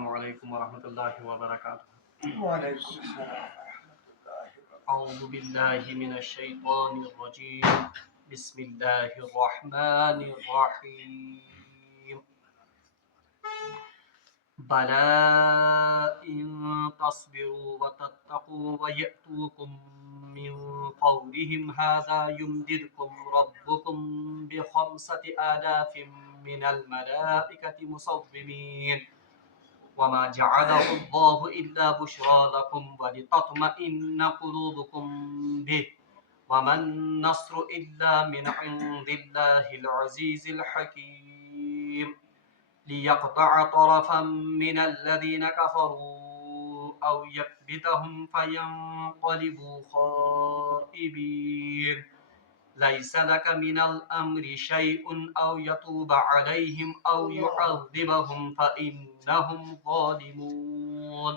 السلام علیکم ورحمۃ اللہ وبرکاتہ۔ وعلیکم السلام ورحمۃ اللہ وبرکاتہ۔ اعوذ باللہ من الشیطان الرجیم، بسم اللہ الرحمن الرحیم۔ بَلَىٰ إِن تَصْبِرُوا وَتَتَّقُوا وَيَأْتُوكُم مِّن فَوْرِهِمْ هَٰذَا يُمْدِدْكُمْ رَبُّكُم بِخَمْسَةِ آلَافٍ مِّنَ الْمَلَائِكَةِ مُصَوِّمِينَ وما جعله الله إلا بشرى لكم ولتطمئن قلوبكم به وما النصر إلا من عند الله العزيز الحكيم ليقطع طرفا من الذين كفروا أو يكبتهم فينقلبوا خائبين ليس لك من الأمر شيء أو يتوب عليهم أو يعذبهم فإنهم ظالمون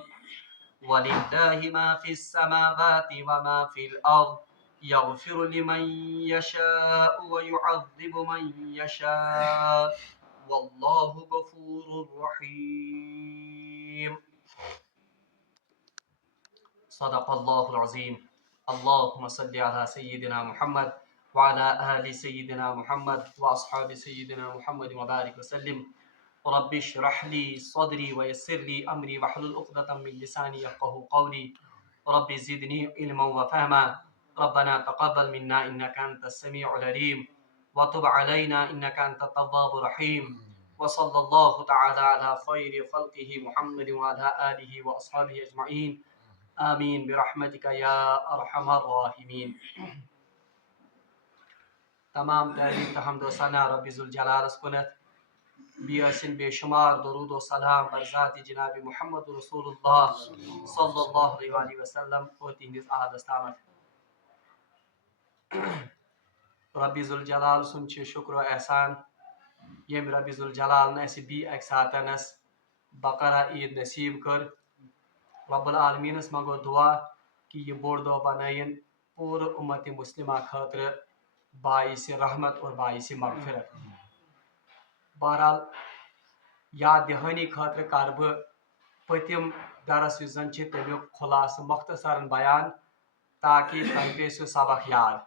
ولله ما في السماوات وما في الأرض يغفر لمن يشاء ويعذب من يشاء والله غفور رحيم صدق الله العظيم اللهم صل على سيدنا محمد وعلى آل سيدنا محمد وأصحاب سيدنا محمد وبارك وسلم رب اشرح لي صدري ويسر لي أمري واحلل عقدة من لساني يفقهوا قولي رب زدني علما وفهما ربنا تقبل منا إنك أنت السميع العليم وتب علينا إنك أنت التواب الرحيم وصلى الله تعالى على خير خلقه محمد وعلى آله وأصحابه أجمعين آمین برحمتک یا ارحم الراحمین۔ تمام تعریف تہ حمد و ثنا رب ذوالجلالس کنت، بیسن بے شمار درود و سلام بر ذات جناب محمد رسول اللہ صلی اللہ علیہ وسلم اور تہندس آلس تامت۔ رب ذوالجلال سن شکر و احسان یم رب ذوالجلال اس بی اک ساتنس بقرہ عید نصیب کر۔ رب العالمینس منگو دعا کہ یہ بوڑ دہ بنائن پور امت مسلمہ خاطر باعث رحمت اور باعث مغفرت۔ بہرحال یاد دہانی خاطر کر بہ پتم درس یس زن تمیک خلاصہ مختصر بیان تاکہ تہ پہ سہ سبق یاد۔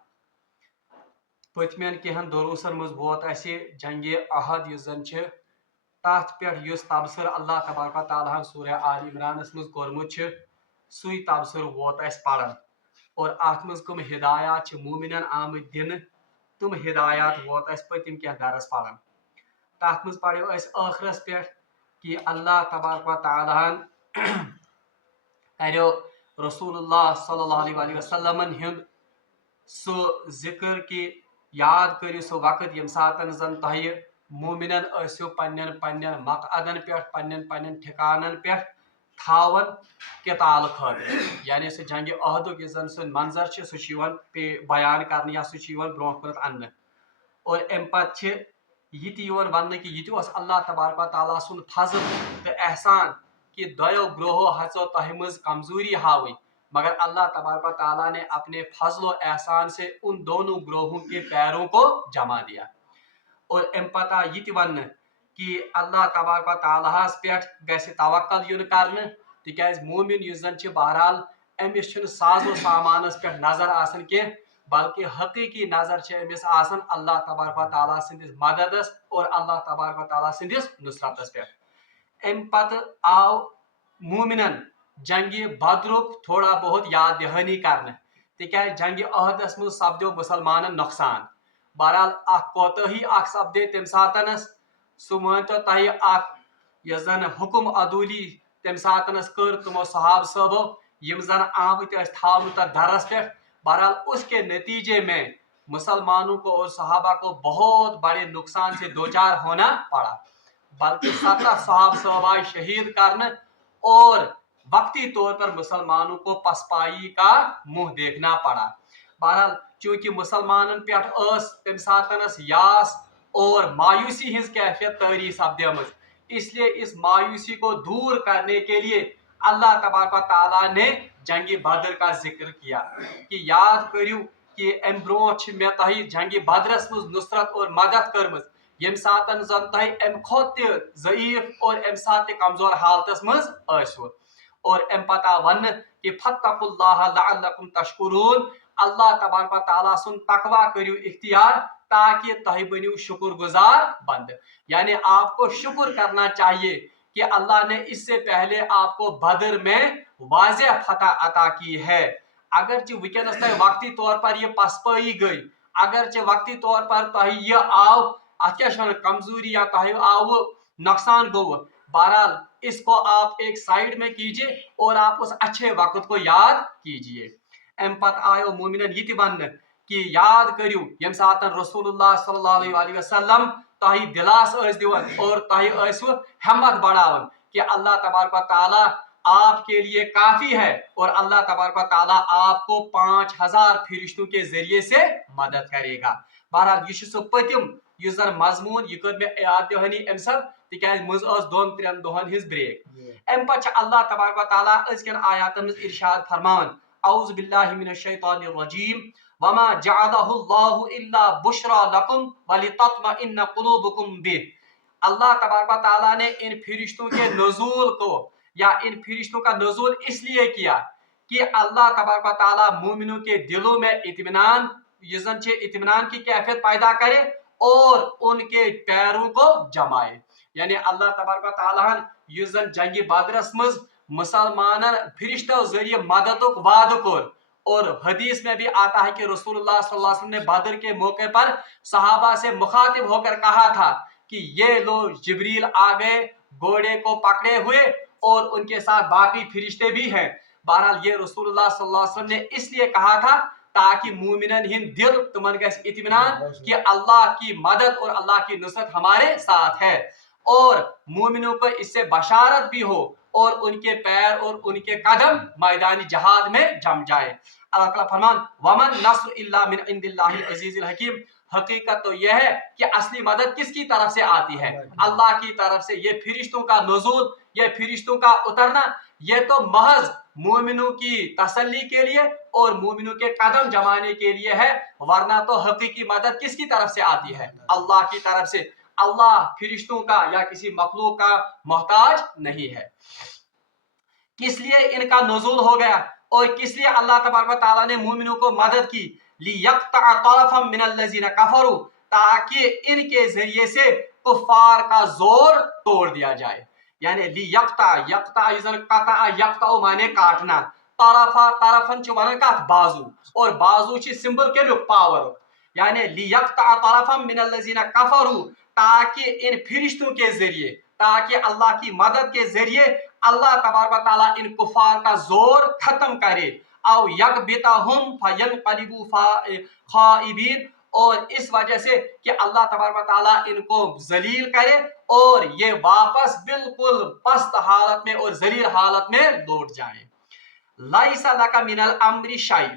پتمین کہن دروسن مز ووت اسہ جنگ احد یس زن تات پہ یس تبصر اللہ تبارک و تعالیٰ سورہ آل عمرانس مز کورمت سی تبصر ووت اس پڑھن اور ات مز کم ہدایات مومنن آمت دن تم ہدایات ووت اس پتم کی درس پڑھن۔ تات مز پڑھو اس آخرس پہ کہ اللہ تبارک و تعالیٰ کرو رسول اللہ صلی اللہ علیہ وسلم ہند سہ ذکر کہ یاد کرو سہ وقت یم ساتن زن تہ مومنن اسو پنن مقعدن پہ پنن ٹھکانن پہ تھاون قتال خاطر، یعنی سہ جنگ عہدک یس زن سہ منظر سہ بیان کرنے یا سہ برو کنت ان اور ام پتہ یہ ون کہ یہ اللہ تبارک و تعالیٰ سن فضل تو احسان کہ دو گروہو ہسو تہ مز کمزوری ہاوی مگر اللہ تبارک و تعالیٰ نے اپنے فضل و احسان سے ان دونوں گروہوں کے پیروں کو جما دیا۔ اور ام پتہ یہ ون کہ اللہ تبارک و تعالیٰ پہ گژھِ توکل یون کرنے تکیاز مومن یس زن بہرحال امس ساز و سامانس پہ نظر آسان کی بلکہ حقیقی نظر امس آسان اللہ تبارک و تعالیٰ سندس مددس اور اللہ تبارک و تعالیٰ سندس نصرتس پہ۔ ام پتہ آو مومنن جنگ بدرک تھوڑا بہت یاد دہانی کرنے تکیاز جنگ عہدس مز سپدو مسلمانن نقصان۔ بہرحال کوتاہی سپدے تم ساتنس سہ مانتو تہ یس زن حکم عدولی تم ساتنس کر تمو صحاب صاحبو یم زن آمت تھاؤ تک درس پہ۔ بہرحال اس کے نتیجے میں مسلمانوں کو اور صحابہ کو بہت بڑے نقصان سے دوچار ہونا پڑا بلکہ 17 صحاب صاحب آئے شہید کرنے اور وقتی طور پر مسلمانوں کو پسپائی کا منہ دیکھنا پڑا۔ بہرحال چونکہ مسلمانن پہ تم ساتنس یاس اور مایوسی ہز کیفیت طاری سپدیمز اس لیے اس مایوسی کو دور کرنے کے لیے اللہ تبارک و تعالیٰ نے جنگ بدر کا ذکر کیا کہ یاد کریو کہ ام برو میں تہ جنگ بدرس مز نصرت اور مدد کرمز یم ساتن زن تہ ام کھت ضعیف اور ام سات کمزور حالتس مز ٲسِو اور ام پتہ ون کہ فتقوا اللہ لعلکم تشکرون اللہ تبارک و تعالیٰ سن تقوی کریو اختیار تاکہ تہ بنیو شکر گزار بند. یعنی آپ کو شکر کرنا چاہیے کہ اللہ نے اس سے پہلے آپ کو بدر میں واضح فتح عطا کی ہے. اگرچہ ونکس تہ وقتی طور پر یہ پسپائی گئی، اگرچہ وقتی طور پر تہ یہ آو ات کیا کمزوری یا تہ آو نقصان گو، بہرحال اس کو آپ ایک سائڈ میں کیجئے اور آپ اس اچھے وقت کو یاد کیجئے. ام پتہ آیو مومنن یہ تہ وننہ کہ یاد کریو یم ساتن رسول اللہ صلی اللہ علیہ وسلم تہ دلاس اس دیون اور تہ اسو ہمت بڑھاون کہ اللہ تبارک و تعالی آپ کے لیے کافی ہے اور اللہ تبارک و تعالی آپ کو 5000 فرشتوں کے ذریعے سے مدد کرے گا. بہرحال یہ سو پتم اس زن مضمون یہ کر میں یاد دہانی ام سب تکیاز مز اس 2-3 دہن ہز بریک. ام پتہ اللہ تبارک و تعالی ازکن آیاتن مز ارشاد فرمان اعوذ باللہ من الشیطان الرجیم وما جعلہ اللہ الا بشرا لکم ولتطمئن قلوبکم بہ. اللہ تبارک و تعالیٰ نے ان فرشتوں کے نزول کو یا ان فرشتوں کا نزول اس لیے کیا کہ اللہ تبارک و تعالیٰ مومنوں کے دلوں میں اطمینان اطمینان کی کیفیت پیدا کرے اور ان کے پیروں کو جمائے. یعنی اللہ تبارک و تعالیٰ اس زن جنگ بدرس مز مسلمانن فرشتوں ذریعے مدد وعدہ کور اور حدیث میں بھی آتا ہے کہ رسول اللہ صلی اللہ علیہ وسلم نے بدر کے موقع پر صحابہ سے مخاطب ہو کر کہا تھا کہ یہ لوگ جبریل آ گئے گھوڑے کو پکڑے ہوئے اور ان کے ساتھ باقی فرشتے بھی ہیں. بہرحال یہ رسول اللہ صلی اللہ علیہ وسلم نے اس لیے کہا تھا تاکہ مومنن ہند دل تمن گژھِ اطمینان کہ اللہ کی مدد اور اللہ کی نصرت ہمارے ساتھ ہے اور مومنوں کو اس سے بشارت بھی ہو اور ان کے پیر اور ان کے قدم میدان جہاد میں جم جائے. اللہ تعالیٰ فرمان ومن نصر الا من عند اللہ العزیز الحکیم. حقیقت تو یہ ہے کہ اصلی مدد کس کی طرف سے آتی ہے؟ اللہ کی طرف سے. یہ فرشتوں کا نزول، یہ فرشتوں کا اترنا، یہ تو محض مومنوں کی تسلی کے لیے اور مومنوں کے قدم جمانے کے لیے ہے، ورنہ تو حقیقی مدد کس کی طرف سے آتی ہے؟ اللہ کی طرف سے. اللہ فرشتوں کا یا کسی مخلوق کا محتاج نہیں ہے. کس لیے ان کا نزول ہو گیا اور کس لیے اللہ تبارک و تعالیٰ نے مومنوں کو مدد کی؟ لِيَقْطَعَ طَرَفًا مِنَ الَّذِينَ كَفَرُوا. تاکہ ان کے ذریعے سے کفار کا زور توڑ دیا جائے. یعنی لِيَقْطَعَ يَقْطَعَ اذن قطع يَقْطَعُ مانے کاٹنا، طرفن چھ ونان کت بازو اور بازو چھ سمبل کے پاور. یعنی لِيَقْطَعَ طَرَفًا مِنَ الَّذِينَ كَفَرُوا تاکہ ان فرشتوں کے ذریعے، تاکہ اللہ کی مدد کے ذریعے اللہ تبارک و تعالیٰ ان کفار کا زور ختم کرے. او یکبتہم فینقلبوا خائبین. اور اس وجہ سے کہ اللہ تبارک و تعالیٰ ان کو ذلیل کرے اور یہ واپس بالکل پست حالت میں اور ذلیل حالت میں لوٹ جائیں. لیس لک من الامر شیء.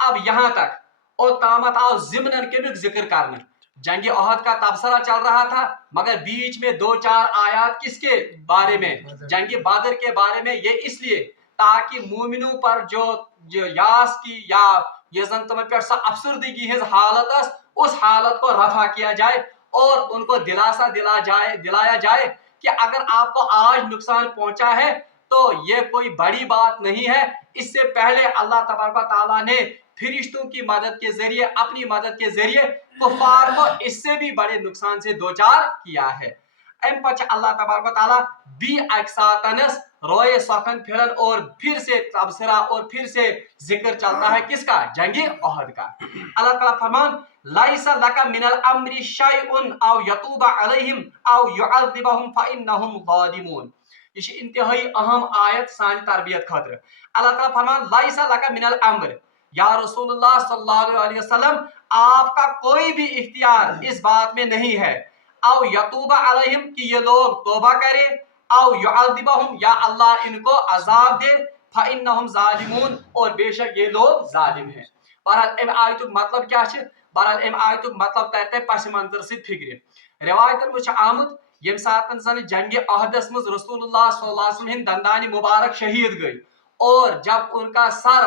اب یہاں تک اور تامت آؤ ضمنن کے ذکر کرنا. جنگ احد کا تبصرہ چل رہا تھا مگر بیچ میں 2-4 آیات کس کے بارے میں؟ جنگ بدر کے بارے میں. یہ اس لیے تاکہ مومنوں پر جو یاس کی یا یہ زن تمہیں پر سا افسردگی ہز حالت اس حالت کو رفع کیا جائے اور ان کو دلاسا دلایا جائے کہ اگر آپ کو آج نقصان پہنچا ہے تو یہ کوئی بڑی بات نہیں ہے. اس سے پہلے اللہ تبارک و تعالیٰ نے فرشتوں کی مدد کے ذریعے، اپنی مدد کے ذریعے کفار کو اس سے بھی بڑے نقصان سے دوچار کیا ہے. ام پچ اللہ تبارک و تعالیٰ بی اکساتنس روئے سخن پھرن اور پھر سے تبصرہ اور پھر سے ذکر چلتا ہے کس کا؟ جنگ احد کا. اللہ تعالیٰ فرمان لیس لک من الامر شیء او یتوب علیہم او یعذبہم فانہم ظالمون. یہ انتہائی اہم آیت سانی تربیت خاطر. اللہ تعالیٰ فرمان لیس لک من الامر، یا رسول اللہ صلی اللہ علیہ وسلم آپ کا کوئی بھی اختیار اس بات میں نہیں ہے. او یتوب علیہم کہ یہ لوگ توبہ کرے، او یعذبہم یا اللہ ان کو عذاب دے، فانہم ظالمون اور بے شک یہ لوگ ظالم ہیں. بہرحال ام آیتک مطلب کیا ہے؟ بہرحال ام آیتک مطلب ترتے پس منظر سے فکر. روایتن مجھ آمد یم ساتن زن جنگ احدس مز رسول اللہ صلی اللہ علیہ وسلم ہند دندانی مبارک شہید گئی اور جب ان کا سر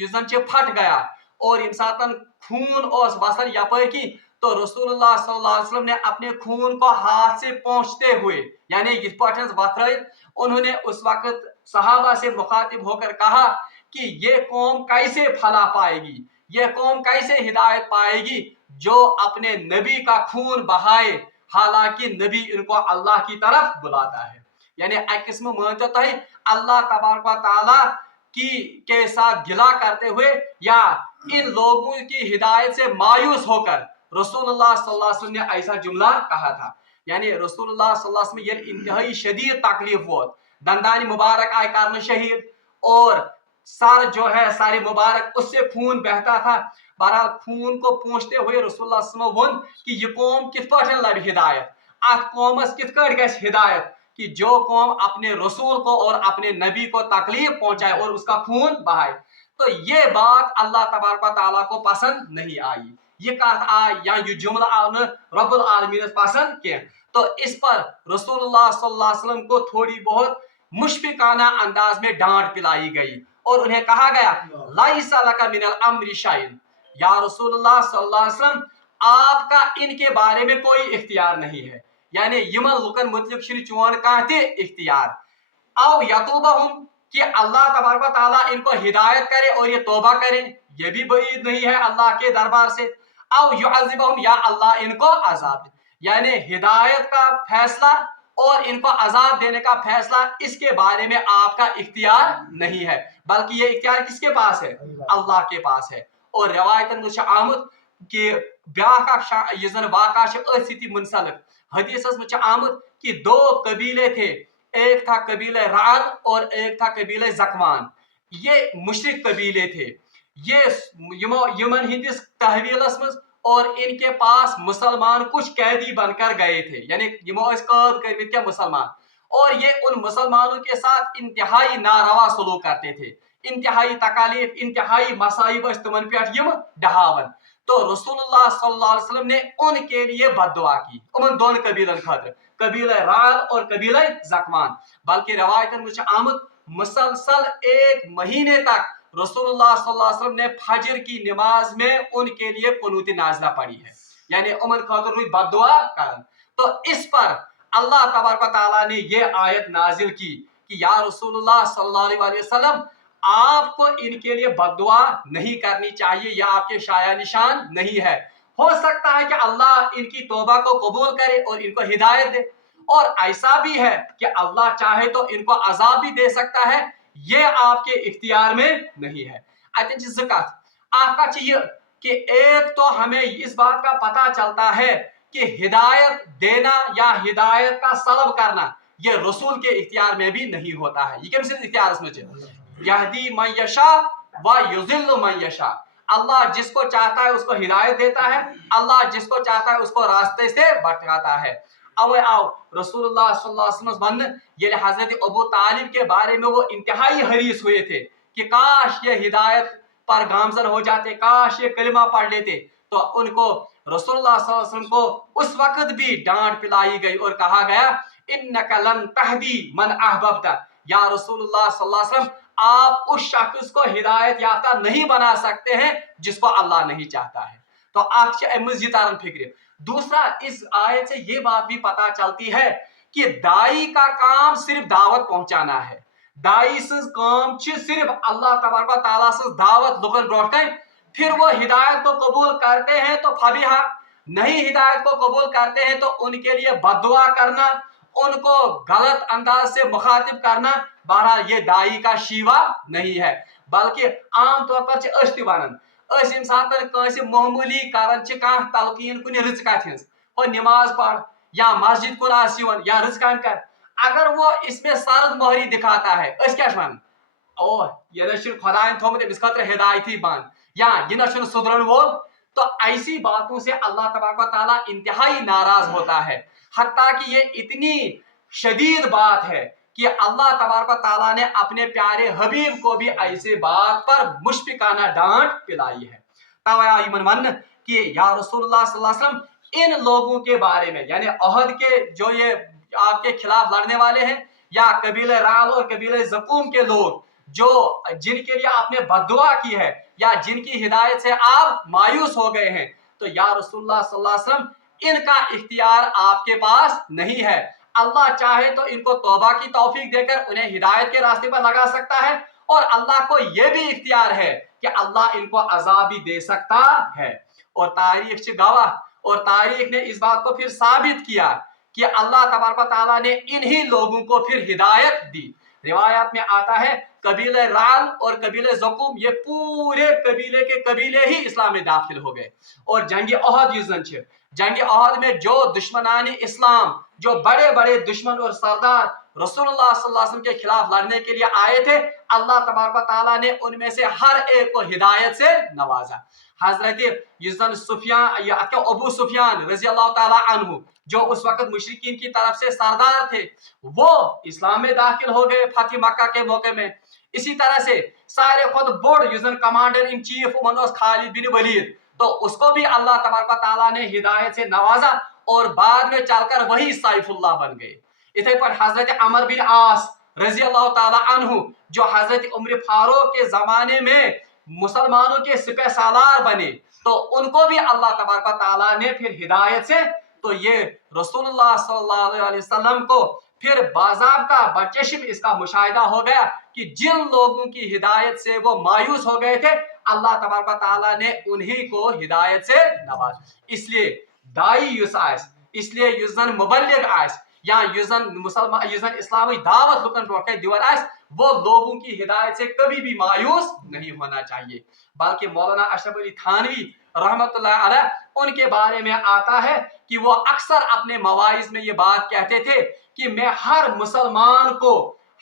یہ زن پھٹ گیا اور یم ساتن خون اس وسن یپر کی तो रसूलुल्लाह सल्लल्लाहु अलैहि वसल्लम ने अपने खून को हाथ से पोंछते हुए यानी इस पाठन वत्रइत उन्होंने उस वक्त सहाबा से मुखातिब होकर कहा कि ये कौम कैसे फला पाएगी, ये कौम कैसे हिदायत पाएगी जो अपने नबी का खून बहाए, हालांकि नबी इनको अल्लाह की तरफ बुलाता है। यानी एक किस्म मानते तो अल्लाह तबारक व तआला की के साथ गिला करते हुए या इन लोगों की हिदायत से मायूस होकर रसूलुल्लाह सल्लल्लाहु अलैहि वसल्लम ने ऐसा जुमला कहा था। यानी रसूलुल्लाह सल्लल्लाहु अलैहि वसल्लम ये इंतहाई शदीद तकलीफ वोत, दंदानी मुबारक आय करने शहीद और सर जो है सारे मुबारक उससे खून बहता था। बहरहाल खून को पोंछते हुए रसूलुल्लाह सल्लल्लाहु अलैहि वसल्लम वोन कि यह कौम कित पाठन लड़ हिदायत, अत कौमस कित कट गस हिदायत कि जो कौम अपने रसूल को और अपने नबी को तकलीफ पहुंचाए और उसका खून बहाए। तो ये बात अल्लाह तबारक व तआला को पसंद नहीं आई, ये कथ आ या ये जुमला आव न रब्बुल आलमीन पसंद के। तो इस पर रसूलुल्लाह सल्लल्लाहु अलैहि वसल्लम को थोड़ी बहुत मुशफिकाना अंदाज में डांट पिलाई गई और उन्हें कहा गया लाइसा लका मिनल अम्रि शैअन, या रसूलुल्लाह सल्लल्लाहु अलैहि वसल्लम आपका इनके बारे में कोई इख्तियार नहीं है, यानी यमन लुकन मुतलिक श्री चोन कहते इख्तियार अब यतूबहुम कि अल्लाह तबारक व तआला इनको हिदायत करे और ये तौबा करे, ये भी बईद नहीं है अल्लाह के दरबार से। अब युअज़िबहुम या अल्लाह इनको अजाब दे, यानी हिदायत का फैसला और इनको अजाब देने का फैसला इसके बारे में आपका इख्तियार नहीं है, बल्कि ये इख्तियार किसके पास है, अल्लाह के पास है। और रवायतन छ आमद कि ब्याह ये जन वाक़ा अति मुंसलिक हदीस में आमद कि दो कबीले थे, एक था कबीले राल और एक था कबीले जकवान। ये मुशरिक कबीले थे, ये यमन हिंदिस तहवीलस में और इनके पास मुसलमान कुछ कैदी बनकर गए थे, यानी क्या मुसलमान, और ये उन मुसलमानों के साथ इंतहाई नारवा सलूक करते थे, इंतहाई तकालीफ इंतहाई मसाइब तुमन पे यम डहावन। तो रसूलुल्लाह सल्लल्लाहु अलैहि वसल्लम ने उनके लिए बद्दुआ की, उन दोनों कबीलन खातिर, कबीला राल और कबीला जकवान। बल्कि रवायतन में आमद मुसलसल एक महीने तक रसूलुल्लाह सल्लल्लाहु अलैहि वसल्लम ने फजर की नमाज में उनके लिए कुनूत नाज़िला पढ़ी है, यानी उमर खातिर हुई बद्दुआ करन। तो इस पर अल्लाह तबारक व तआला ने ये आयत नाजिल की कि या रसूलुल्लाह सल्लल्लाहु अलैहि वसल्लम आपको इनके लिए बद्दुआ नहीं करनी चाहिए, यह आपके शाया निशान नहीं है। हो सकता है कि अल्लाह इनकी तौबा को कबूल करे और इनको हिदायत दे, और ऐसा भी है कि अल्लाह चाहे तो इनको अजाब भी दे सकता है, ये आपके इख्तियार में नहीं है। आपका चाहिए कि एक तो हमें इस बात का पता चलता है कि हिदायत देना या हिदायत का सलब करना ये रसूल के इख्तियार में भी नहीं होता है, ये किसी इख्तियार में यहदी मन यशा व युज़िल्लु मन यशा, अल्लाह जिसको चाहता है उसको हिदायत देता है, अल्लाह जिसको चाहता है उसको रास्ते से भटकाता है। अब आओ रसूलुल्लाह सल्लल्लाहु अलैहि वसल्लम ये हजरत अबू तालिब के बारे में वो इंतहाई हरीस हुए थे कि काश ये हिदायत पर गामजन हो जाते, काश ये कलिमा पढ़ लेते। तो उनको रसूलुल्लाह सल्लल्लाहु अलैहि वसल्लम को उस वक्त भी डांट पिलाई गई और कहा गया इन्नका लन तहदी मन अहबब्ता, या रसूलुल्लाह सल्लल्लाहु अलैहि वसल्लम आप उस शख्स को हिदायत याफ्ता नहीं बना सकते हैं जिसको अल्लाह नहीं चाहता है। तो आप मस्जिदारन फिक्र। दूसरा, इस आयत से ये बात भी पता चलती है कि दाई का काम सिर्फ दावत पहुंचाना है, दाई सज काम सिर्फ अल्लाह तबारक व तआला सज दावत लुकन ब्रोट कन, फिर वो हिदायत को कबूल करते हैं तो फबिहा, नहीं हिदायत को कबूल करते हैं तो उनके लिए बद्दुआ करना, उनको गलत अंदाज से मुखातिब करना, बहरहाल ये दाई का शीवा नहीं है। बल्कि आम तौर पर अस वन मामूली कर तलकीन कुन रच कथ और नमाज पढ़ या मस्जिद कुन या रच कम कर, अगर वो इसमें सरद मोहरी दिखाता है क्या वन ओ ये खुदायन थोमुत अमिस खतर हिदायती बंद या यह सुधरन वोल, तो ऐसी बातों से अल्लाह तबारक व तआला इंतहाई नाराज होता है। हत्ता कि ये इतनी शदीद बात है कि अल्लाह तबारक व तआला ने अपने प्यारे हबीब को भी ऐसे बात पर मुशफिकाना डांट पिलाई है। तब मन कि या रसूलुल्लाह सल्लल्लाहु अलैहि वसल्लम इन लोगों के बारे में, यानी अहद के जो ये आपके खिलाफ लड़ने वाले हैं या कबीले राल और कबीले जकूम के लोग जो जिनके लिए आपने बद्दुआ की है या जिनकी हिदायत से आप मायूस हो गए हैं, तो या रसूलुल्लाह सल्लल्लाहु अलैहि वसल्लम इनका इख्तियार आपके पास नहीं है। अल्लाह चाहे तो इनको तौबा की तौफीक देकर उन्हें हिदायत के रास्ते पर लगा सकता है, और अल्लाह को यह भी इख्तियार है कि अल्लाह इनको अजाब भी दे सकता है। और तारीख से गवाह, और तारीख ने इस बात को फिर साबित किया कि अल्लाह तबारक व तआला ने इन्हीं लोगों को फिर हिदायत दी। रिवायात में आता है कबीले राल और कबीले ज़कूम, ये पूरे कबीले के कबीले ही इस्लाम में दाखिल हो गए। और जंग अहद युजन छे, जंग अहद में जो दुश्मनानी इस्लाम, जो बड़े बड़े दुश्मन और सरदार रसूलुल्लाह सल्लल्लाहु अलैहि वसल्लम के खिलाफ लड़ने के लिए आए थे, अल्लाह तबारक व तआला ने उनमें से हर एक को हिदायत से नवाजा। हजरत युजन सुफियान या अबू सुफियान रजी अल्लाह ताला अन्हु, जो उस वक्त मुशरिकीन की तरफ से सरदार थे, वो इस्लाम में दाखिल हो गए फतह मक्का के मौके में। इसी तरह से सारे खुद बोर्ड युजन कमांडर इन चीफ मनोज खालिद बिन वलीद, तो उसको भी अल्लाह तबारक व तआला ने हिदायत से नवाजा और बाद में चलकर वही साइफुल्लाह बन गए। इथे पर हजरत अमर बिन आस रजी अल्लाह ताला अन्हु, जो हजरत उमर फारूक के जमाने में मुसलमानों के सिपह सालार बने, तो उनको भी अल्लाह तबारक व तआला ने फिर हिदायत से, तो ये रसूलुल्लाह सल्लल्लाहु अलैहि वसल्लम को फिर बाज़ाब्ता बचशिम इसका मुशाहिदा हो गया कि जिन लोगों की हिदायत से वो मायूस हो गए थे, अल्लाह तबारक व तआला ने उन्हीं को हिदायत से नवाजा। इसलिए दाई युस आस, इसलिए युजन मुबल्लिग आस, या युजन मुसलमान युजन इस्लामी दावत लुकन रोके दिवर आस, वो लोगों की हिदायत से कभी भी मायूस नहीं होना चाहिए। बल्कि मौलाना अशरफ अली थानवी रहमतुल्लाह अलैह, उनके बारे में आता है कि वो अक्सर अपने मवाइज में ये बात कहते थे कि मैं हर मुसलमान को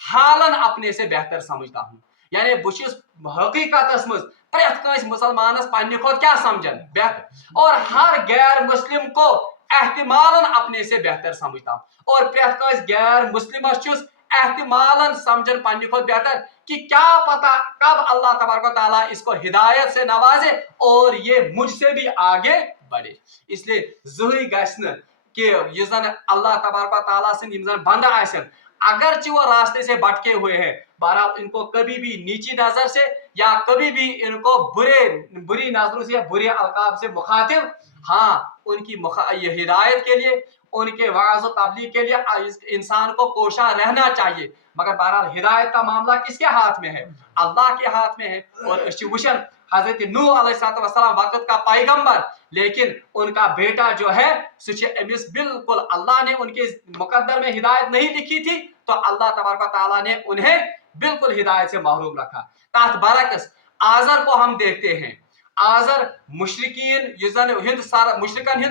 हालन अपने से बेहतर समझता हूँ। यानी बुशिस हकीकत मज प्रेथ कस मुसलमानस पन्ने खोत क्या समझन बेहतर, और हर गैर मुस्लिम को एहतिमालन अपने से बेहतर समझता हूँ, और प्रेथ कस गैर मुस्लिमस छुस एहतिमालन समझन पन्ने खोत बेहतर कि क्या पता कब अल्लाह तबारक व तआला इसको हिदायत से नवाजे और ये मुझसे भी आगे बढ़े। इसलिए जुही गश्न कि युजन अल्लाह तबारक व तआला से युजन बंदा आसन, अगरचे वो रास्ते से भटके हुए हैं, बहरहाल इनको कभी भी नीची नजर से या कभी भी इनको बुरी नजरों से या बुरे अलकाब से मुखातिब, हाँ उनकी हिदायत के लिए, उनके वाज़ और तबलीग के लिए इंसान को कोशा रहना चाहिए। मगर बहरहाल हिदायत का मामला किसके हाथ में है? अल्लाह के हाथ में है। और वुशन हजरत नूह अलैहिस्सलाम वक्त का पैगंबर, लेकिन उनका बेटा जो है बिल्कुल अल्लाह ने उनके मुकद्दर में हिदायत नहीं लिखी थी, तो अल्लाह तबारक व तआला ने उन्हें बिल्कुल हिदायत से महरूम रखा। तात बरकस आजर को हम देखते हैं, आजर मुशरिकीन युजन हिंद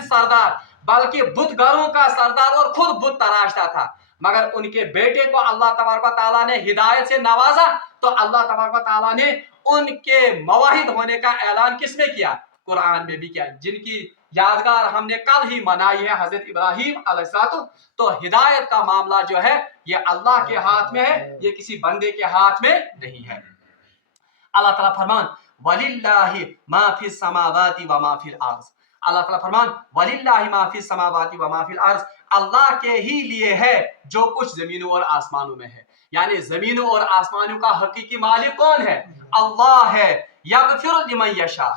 सरदार, बल्कि बुतगरों का सरदार और खुद बुत तराशता था, मगर उनके बेटे को अल्लाह तबारक व तआला ने हिदायत से नवाजा, तो अल्लाह तबारक व तआला ने उनके मवाहिद होने का ऐलान किसमें किया? कुरान में भी किया, जिनकी यादगार हमने कल ही मनाई है, हजरत इब्राहिम अलैहिस्सलाम। तो हिदायत का मामला जो है ये अल्लाह के हाथ में है, ये किसी बंदे के हाथ में नहीं है। अल्लाह ताला फरमान वलिल्लाहि मा फिस समावाति व मा फिल अर्ज़, अल्लाह ताला फरमान वलिल्लाहि मा फिस समावाति व मा फिल अर्ज़, अल्लाह के ही लिए है जो कुछ जमीनों और आसमानों में है। यानी जमीनों और आसमानों का हकीकी मालिक कौन है? अल्लाह है। यगफिरु लिमन यशा,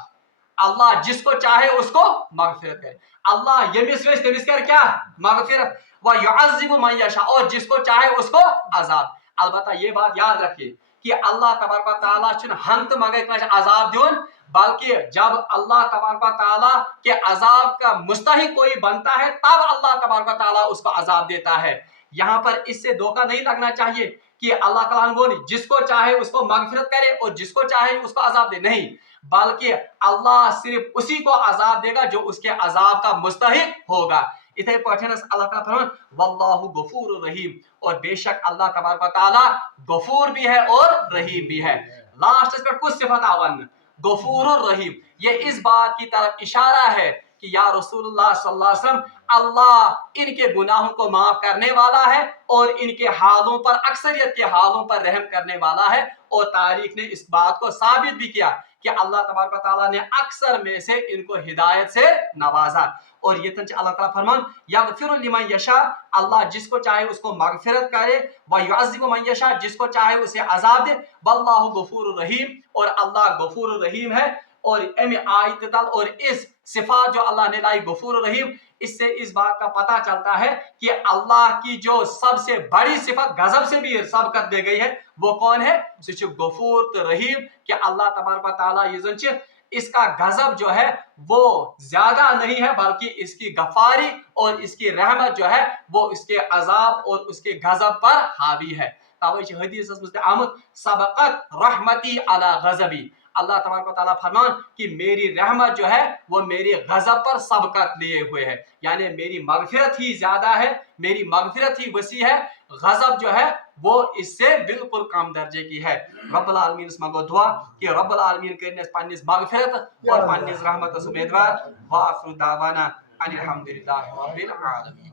अल्लाह जिसको चाहे उसको मगफिरत करे। अल्लाह यमिस वेस तेमिस कर क्या मगफिरत, व युअज़्ज़िबु मन यशा, और जिसको चाहे उसको अजाब। अलबत्ता ये बात याद रखिए कि अल्लाह तबारक व तआला छुन हंत मगे कस अजाब दियोन, बल्कि जब अल्लाह तबारक व तआला के अजाब का मुस्तहिक कोई बनता है तब अल्लाह तबारक व तआला उसको अजाब देता है। यहाँ पर इससे धोखा नहीं लगना चाहिए कि अल्लाह ताला जिसको चाहे उसको मगफिरत करे और जिसको चाहे उसको अजाब दे, नहीं, बल्कि अल्लाह सिर्फ उसी को अजाब देगा जो उसके अजाब का मुस्तहिक होगा। इथे पठनस अल्लाह ताला फरमान वल्लाहु गफूरुर रहीम, और बेशक अल्लाह तबारक व तआला गफूर भी है और रहीम भी है। लास्ट पर कुछ सिफत आवन गफूरुर रहीम, ये इस बात की तरफ इशारा है कि या रसूलुल्लाह सल्लल्लाहु अलैहि वसल्लम, अल्लाह इनके गुनाहों को माफ करने वाला है और इनके हालों पर, अक्सरियत के हालों पर रहम करने वाला है। और तारीख ने इस बात को साबित भी किया कि अल्लाह तबारक व तआला ने अक्सर में से इनको हिदायत से नवाजा। और ये अल्लाह ताला फरमान यगफिरु लिमन यशा, अल्लाह जिसको चाहे उसको मगफिरत करे, व युअज़्ज़िबु मन यशा, जिसको चाहे उसे अजाब दे, वल्लाहु गफूरुर रहीम, और अल्लाह गफूरुर रहीम है اور امی آیت تل اور اس صفات جو اللہ نے لائی غفور رحیم، اس سے اس بات کا پتہ چلتا ہے کہ اللہ کی جو سب سے بڑی صفت غضب سے بھی سبقت دے گئی ہے وہ کون ہے؟ سچ غفور تو رحیم، کہ اللہ تبارک و تعالیٰ یہ زن اس کا غضب جو ہے وہ زیادہ نہیں ہے بلکہ اس کی غفاری اور اس کی رحمت جو ہے وہ اس کے عذاب اور اس کے غضب پر حاوی ہے۔ توے حدیث مجھ آمد سبقت رحمتی علی غضبی، اللہ تبارک و تعالیٰ فرمان کہ میری رحمت جو ہے وہ میری غضب پر سبقت لیے ہوئے ہے، یعنی میری مغفرت ہی زیادہ ہے، میری مغفرت ہی وسیع ہے، غضب جو ہے وہ اس سے بالکل کم درجے کی ہے۔ رب العالمین اس مگو دعا کہ رب العالمین کرنے پنیس مغفرت اور پنیس رحمت اس امیدوار، وآخر دعوانا ان الحمدللہ رب العالمین۔